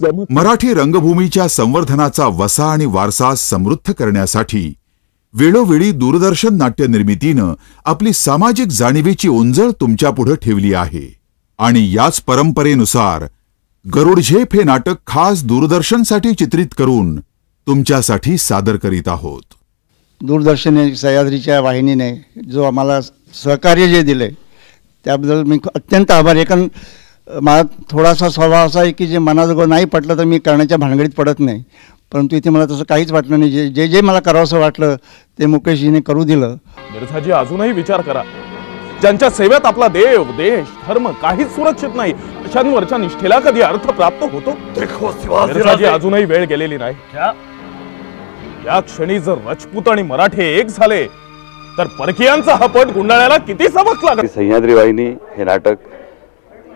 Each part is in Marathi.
मराठी रंगभूमीच्या संवर्धनाचा वसा आणि वारसा समृद्ध करण्यासाठी वेळोवेळी दूरदर्शन नाट्य निर्मितीनं आपली सामाजिक जाणीवेची ओंजळ तुमच्यापुढे ठेवली आहे आणि याच परंपरेनुसार गरुड झेप हे नाटक खास दूरदर्शनसाठी चित्रित करून तुमच्यासाठी सादर करीत आहोत. दूरदर्शन सह्याद्रीच्या वाहिनीने जो आम्हाला सहकार्य जे दिले त्याबद्दल मी अत्यंत आभारी. कारण मला थोडासा स्वभाव असा आहे की जे मनाजोगं नाही पटलं तर मी करण्याच्या भानगडीत पडत नाही, परंतु इथे मला तसं काहीच वाटलं नाही. जे जे मला करावंसं वाटलं ते मुकेशजीने करू दिलं. मिर्झाजी, अजूनही विचार करा, ज्यांच्या सेवेत आपला देव, देश, धर्म काहीच सुरक्षित नाही अशांवरच्या निष्ठेला कधी अर्थ प्राप्त होतो? मिर्झाजी, अजूनही वेळ गेलेली नाही. या क्षणी जर राजपूत आणि मराठे एक झाले तर परकीयांचा हा पट गुंडाळ्याला किती सबक लागेल. सह्याद्री वाहिनी हे नाटक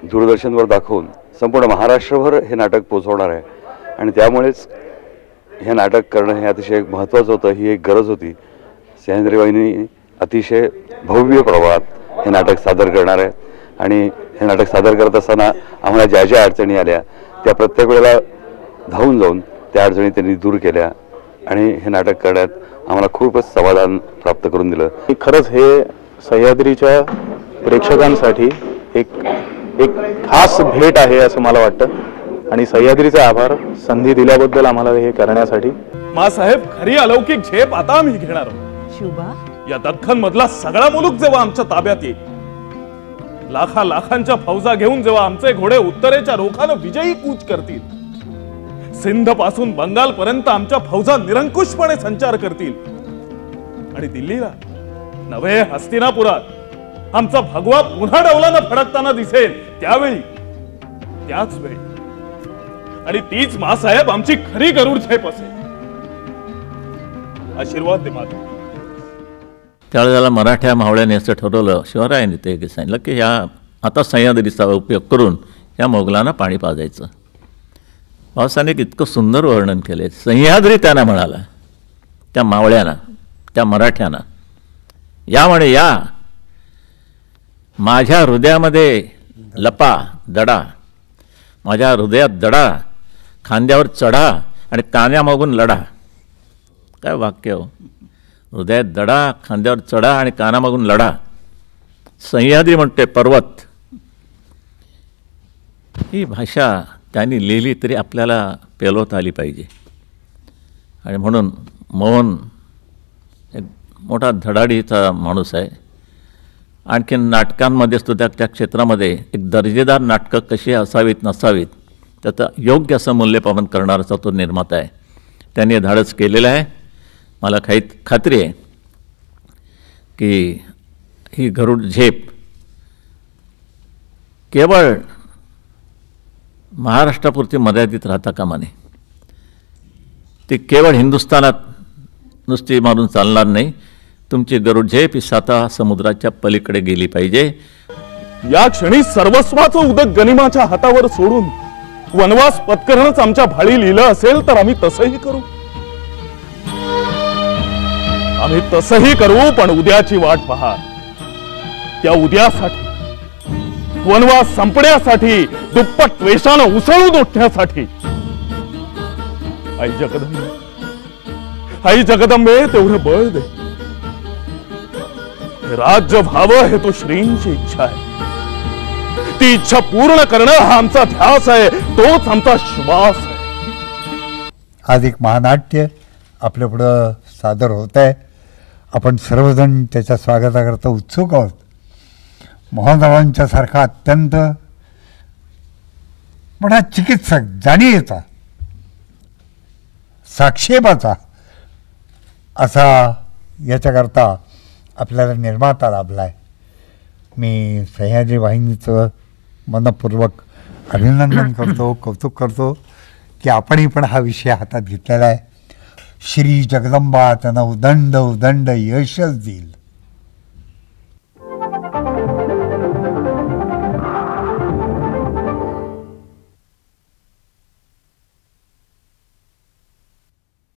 दूरदर्शनवर दाखवून संपूर्ण महाराष्ट्रभर हे नाटक पोहोचवणार आहे आणि त्यामुळेच हे नाटक करणं हे अतिशय महत्त्वाचं होतं. ही एक गरज होती. सह्याद्री वाहिनी अतिशय भव्य प्रवाहात हे नाटक सादर करणार आहे आणि हे नाटक सादर करत असताना आम्हाला ज्या ज्या अडचणी आल्या त्या प्रत्येक वेळेला धावून जाऊन त्या अडचणी त्यांनी दूर केल्या आणि हे नाटक करण्यात आम्हाला खूपच समाधान प्राप्त करून दिलं. खरंच हे सह्याद्रीच्या प्रेक्षकांसाठी एक खास भेट आहे असं मला वाटतं आणि सह्याद्रीचा आभार संधी दिल्याबद्दल आम्हाला हे करण्यासाठी. मासाहेब, खरी अलौकिक झेप आता आम्ही घेणार आहोत. शुभा, या दख्खन मधला सगळा मुलूक जेव्हा आमच्या ताब्यात येईल, लाखांच्या फौजा घेऊन जेव्हा आमचे घोडे उत्तरेच्या रोखानं विजयी कूच करतील, सिंध पासून बंगाल पर्यंत आमच्या फौजा निरंकुशपणे संचार करतील आणि दिल्लीला नव्हे हस्तिनापुरात आमचा भगवा पुन्हा डौलानं फडकताना दिसेल, त्यावेळी त्याच वेळी आणि तीच मासाहेब आमची खरी गरुड झेप असेल. आशीर्वाद दे माता. त्यावेळेला मराठ्या मावळ्याने असं ठरवलं, शिवरायांनी ते सांगितलं की ह्या आता सह्याद्रीचा उपयोग करून या मोगलांना पाणी पाजायचं. पावसाने इतकं सुंदर वर्णन केले. सह्याद्री त्यांना म्हणाला, त्या मावळ्यांना, त्या मराठ्यांना, या म्हणे या माझ्या हृदयामध्ये लपा दडा, माझ्या हृदयात दडा, खांद्यावर चढा आणि कानामागून लढा. काय वाक्य हो! हृदयात दडा, खांद्यावर चढा आणि कानामागून लढा. सह्याद्री म्हणते पर्वत. ही भाषा त्यांनी लिहिली तरी आपल्याला पेलवता आली पाहिजे आणि म्हणून मोहन एक मोठा धडाडीचा माणूस आहे. आणखीन नाटकांमध्ये सुद्धा त्या क्षेत्रामध्ये एक दर्जेदार नाटकं कशी असावीत नसावीत त्याचं योग्य असं मूल्यपालन करणाराचा तो निर्माता आहे. त्यांनी धाडस केलेलं आहे. मला खात्री आहे की ही गरुड झेप केवळ महाराष्ट्रापुरती मर्यादित राहता कामा नये. ती केवळ हिंदुस्थानात नुसती मारून चालणार नाही. तुमची गरुड झेप ही 7 समुद्राच्या पलीकडे गेली पाहिजे. या क्षणी सर्वस्वाचं उदक गनिमाच्या हातावर सोडून वनवास पत्करणंच आमच्या भाळी लिहिलं असेल तर आम्ही तसंही करू. आम्ही तसंही करू, पण उद्याची वाट पहा. त्या उद्यासाठी, वनवास संपण्यासाठी, दुप्पट वेशानं उसळून उठण्यासाठी आई जगदंबे तेवढं बळ दे. राज्य व्हावं हे तो श्रींची इच्छा आहे. ती इच्छा पूर्ण करणं हा आमचा ध्यास आहे, तोच आमचा श्वास आहे. आज एक महानाट्य आपल्या पुढं सादर होत आहे. आपण सर्वजण त्याच्या स्वागताकरता उत्सुक आहोत. मोहनरावांच्या सारखा अत्यंत मोठा चिकित्सक, जाणीवेचा, साक्षेपाचा असा याच्याकरता आपल्याला निर्माता लाभला आहे. मी सह्याद्री वाहिनीचं मनपूर्वक अभिनंदन करतो, कौतुक करतो की आपणही पण हा विषय हातात घेतलेला आहे. श्री जगदंबा त्यांना उदंड उदंड यशच देईल.